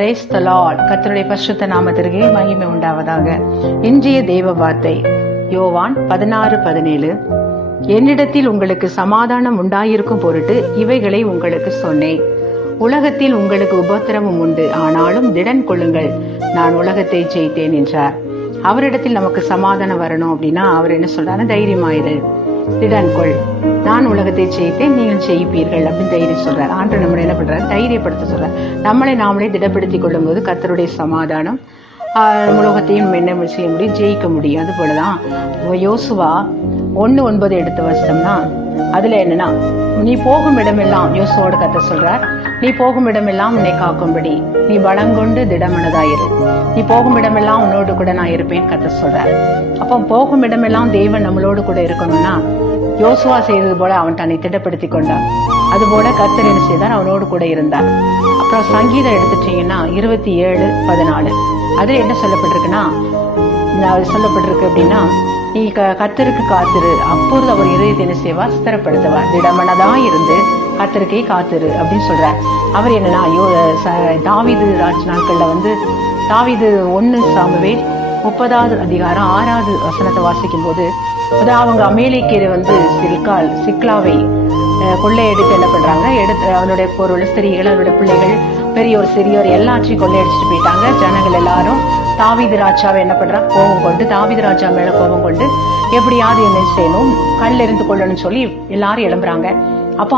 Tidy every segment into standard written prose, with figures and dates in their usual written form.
Praise the Lord. கர்த்தருடைய பரிசுத்த நாமத்திற்கு மகிமை உண்டாவதாக. இன்றைய தேவ வார்த்தை யோவான் 16:17. என்னிடத்தில் உங்களுக்கு சமாதானம் உண்டாயிருக்கும் பொருட்டு இவைகளை உங்களுக்கு சொன்னேன். உலகத்தில் உங்களுக்கு உபத்திரவம் உண்டு, ஆனாலும் திடன் கொள்ளுங்கள், நான் உலகத்தை ஜெயித்தேன் என்றார். அவரிடத்தில் நமக்கு சமாதானம் வரணும் அப்படின்னா அவர் என்ன சொல்றாரு? தைரியமாயிரு, திடன் கொள், நான் உலகத்தை ஜெயித்தேன், நீங்கள் ஜெயிப்பீர்கள் அப்படின்னு தைரியம் சொல்றாரு. ஆண்டு நம்மளை என்ன பண்றாரு? தைரியப்படுத்த சொல்றாரு. நம்மளை நாமளே திடப்படுத்திக் கொள்ளும் போது கர்த்தருடைய சமாதானம் உலகத்தையும் என்ன செய்ய முடியும்? ஜெயிக்க முடியும். அது போலதான் யோசுவா 1:9 எடுத்து வச்சோம்னா அதுல என்னன்னா, நீ போகும் இடமெல்லாம் யோசுவோட கர்த்தர் சொல்றார், நீ போகும் இடமெல்லாம் உன்னை காக்கும்படி நீ பலங்கொண்டு திடமனதாயிரு, நீ போகும் இடமெல்லாம் உன்னோடு கூட நான் இருப்பேன் கர்த்தர் சொல்றார். அப்போ போகும் இடமெல்லாம் தேவன் நம்மளோடு கூட இருக்கணும்னா யோசுவா செய்தது போல அவன் தன்னை திடப்படுத்தி கொண்டான். அது போல கர்த்தர் என்ன செய்தார்? அவனோடு கூட இருந்தார். அப்புறம் சங்கீதம் எடுத்துட்டீங்கன்னா 27:14 அதுல என்ன சொல்லப்பட்டிருக்குன்னா, சொல்லப்பட்டிருக்கு அப்படின்னா, நீ கர்த்தருக்கு காத்திரு, அப்பொழுது அவர் இதயத்தை என்ன செய்வார்? ஸ்திரப்படுத்துவார், திடமனதா இருந்து கர்த்தருக்கே காத்திரு அப்படின்னு சொல்றார். அவர் என்னன்னா, தாவீது ராஜ் நாட்கள்ல தாவீது 1 சாமுவேல் 30வது அதிகாரம் 6வது வசனத்தை வாசிக்கும் போது, அவங்க அமேலேக்கியர் சிக்லாவை கொள்ளையடித்து என்ன பண்றாங்க? அவனுடைய பொருள், ஸ்திரீகள், அவனுடைய பிள்ளைகள், பெரியோர் சிறியோர் எல்லாத்தையும் கொள்ளையடிச்சுட்டு போயிட்டாங்க. ஜனங்கள் எல்லாரும் தாவீது ராஜாவை என்ன பண்றாங்க? கோபம் கொண்டு, தாவீது ராஜா மேல கோபம் கொண்டு எப்படியாவது என்ன செய்யணும், கல்ல இருந்து கொள்ளணும்னு சொல்லி எல்லாரும் எழும்புறாங்க. அப்போ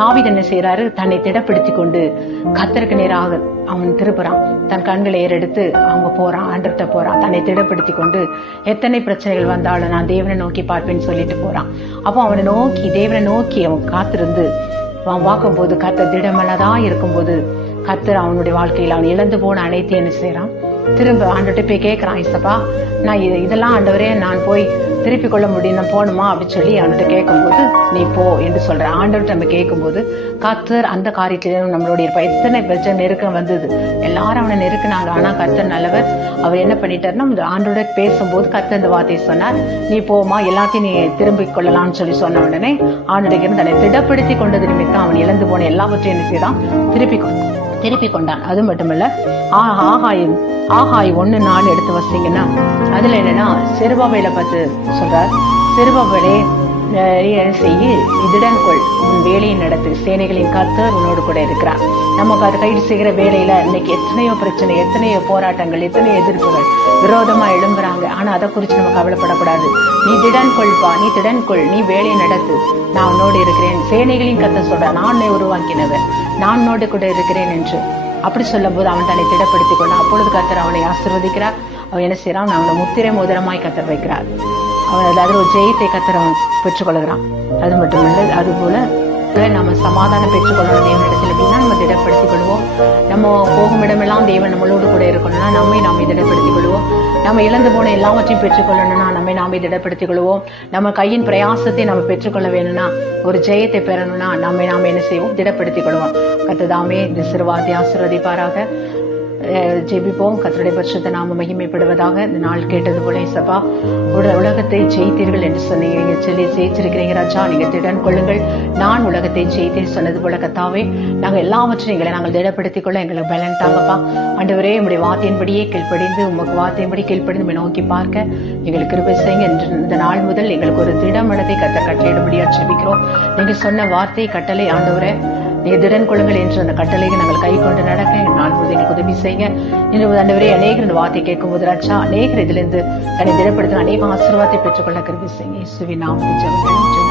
தாவீது என்ன செய்யறாரு? தன்னை திடப்படுத்தி கொண்டு கர்த்தருக்கு நேராக அவன் திருப்புறான். தன் கண்களை ஏறெடுத்து அவங்க போறான், ஆண்டர்கிட்ட போறான், தன்னை திடப்படுத்தி கொண்டு எத்தனை பிரச்சனைகள் வந்தாலும் நான் தேவனை நோக்கி பார்ப்பேன்னு சொல்லிட்டு போறான். அப்போ அவனை நோக்கி, தேவனை நோக்கி அவன் காத்திருந்து அவன் பார்க்கும் போது கர்த்தர் திடமனதா இருக்கும்போது கர்த்தர் அவனுடைய வாழ்க்கையில் அவன் இழந்து போன அனைத்தையும் என்ன செய்யறான்? திரும்ப ஆண்டவர்கிட்ட போய் கேட்கிறான், இசப்பா நான் இதெல்லாம் ஆண்டவரே நான் போய் திருப்பி கொள்ள முடியும், நான் போகணுமா அப்படின்னு சொல்லி அவன்கிட்ட கேட்கும்போது நீ போ என்று சொல்ற. ஆண்டவர்கிட்ட நம்ம கேட்கும்போது கர்த்தர் அந்த காரியத்திலும் நம்மளோட இருப்பா. எத்தனை பிரச்சனை நெருக்கம் வந்தது, எல்லாரும் அவனை நெருக்குனாங்க. ஆனா கர்த்தர் நல்லவர். அவர் என்ன பண்ணிட்டாருன்னா, ஆண்டோட பேசும்போது கர்த்தர் இந்த வார்த்தையை சொன்னார், நீ போமா, எல்லாத்தையும் நீ திரும்பிக் கொள்ளலாம்னு சொல்லி சொன்ன உடனே ஆண்டோட தன்னை திடப்படுத்தி கொண்டது நிமித்தம் அவன் இழந்து போன எல்லாவற்றையும் என்ன செய்தான்? திருப்பி கொண்டான். அது மட்டுமல்ல, ஆகாய் 1:4 எடுத்து வச்சீங்கன்னா அதுல என்னன்னா, செருபாபேல பார்த்து சொல்றார், செருபாபேலே செய்ய திடன் கொள், உன் வேலையை நடத்து, சேனைகளின் கர்த்தர் உன்னோடு கூட இருக்கிறார். நமக்கு அது கைது செய்கிற வேலையில இன்னைக்கு எத்தனையோ பிரச்சனை, எத்தனையோ போராட்டங்கள், எத்தனையோ எதிர்ப்புகள் விரோதமா எழும்புறாங்க. ஆனா அதை குறிச்சு நம்ம கவலைப்படக்கூடாது. நீ திடன் கொள்பா, நீ திடன் கொள், நீ வேலையை நடத்து, நான் உன்னோடு இருக்கிறேன். சேனைகளின் கர்த்தர் சொல்ற, நான் உன்னை உருவாக்கினவர், நான் உன்னோடு கூட இருக்கிறேன் என்று அப்படி சொல்லும் போது அவன் தன்னை திடப்படுத்திக் கொண்டான். அப்பொழுது கர்த்தர் அவனை ஆசீர்வதிக்கிறார். அவன் என்ன செய்யறான்? அவனை முத்திரை மோதிரமாய் கர்த்தர் வைக்கிறார். அவன் அதில் ஒரு ஜெயத்தை கர்த்தர் அவன் பெற்றுக்கொள்கிறான். அது மட்டுமல்ல, அது போல நம்ம சமாதானம் பெற்றுக்கொள்ளணும் தேவனிடத்தில் அப்படின்னா நம்ம திடப்படுத்திக் கொள்வோம். நம்ம போகும் இடமெல்லாம் தேவன் நம்மளோடு கூட இருக்கணும்னா நாமே திடப்படுத்திக் கொள்வோம். நம்ம இழந்து போன எல்லாவற்றையும் பெற்றுக்கொள்ளணும்னா நாமே திடப்படுத்திக் கொள்வோம். நம்ம கையின் பிரயாசத்தை நம்ம பெற்றுக்கொள்ள வேணும்னா, ஒரு ஜெயத்தை பெறணும்னா நாம என்ன செய்வோம்? திடப்படுத்திக் கொள்வோம். கர்த்தர் இந்த சிறுவார்த்தை ஆசீர்வதிப்பாராக. ஜெபிப்போம். கர்த்தருடைய பரிசுத்த நாமம் மகிமைப்படுவதாக. இந்த நாள் கேட்டது போல இசப்பா, உலகத்தை ஜெயித்தீர்கள் என்று சொன்னீங்க, சொல்லி ஜெயிச்சிருக்கிறீங்க ராஜா, நீங்க திடன் கொள்ளுங்கள், நான் உலகத்தை ஜெயித்தேன் சொன்னது போல கர்த்தாவே, நாங்க எல்லாவற்றையும் எங்களை நாங்கள் திடப்படுத்திக் கொள்ள எங்களுக்கு பலன்டாகப்பா. ஆண்டவரே, உங்களுடைய வார்த்தையின்படியே கீழ்ப்படிந்து, உமக்கு வார்த்தையின்படி கீழ்ப்படிந்து நோக்கி பார்க்க எங்களுக்கு கிருபை செய்யுங்க. இந்த நாள் முதல் எங்களுக்கு ஒரு திடமனதை கர்த்தர் கட்டளையிடும்படியா ஜெபிக்கிறோம். நீங்க சொன்ன வார்த்தை கட்டளை ஆண்டவரே, நீ திடன் கொள்ளுங்கள் என்று அந்த கட்டளையை நாங்கள் கை கொண்டு நடக்க நாள் முழுவதும் எங்களுக்கு உதவி செய்யுங்க. இன்று ஆண்டவரே, அநேகர் இந்த வார்த்தை கேட்கும் போது ராஜா, அநேகர் இதிலிருந்து தன்னை திடப்படுத்த அநேக ஆசீர்வாதத்தை பெற்றுக்கொள்ள கிருபை செய்யுங்க. இயேசுவின் நாமத்தில் ஜெபம்.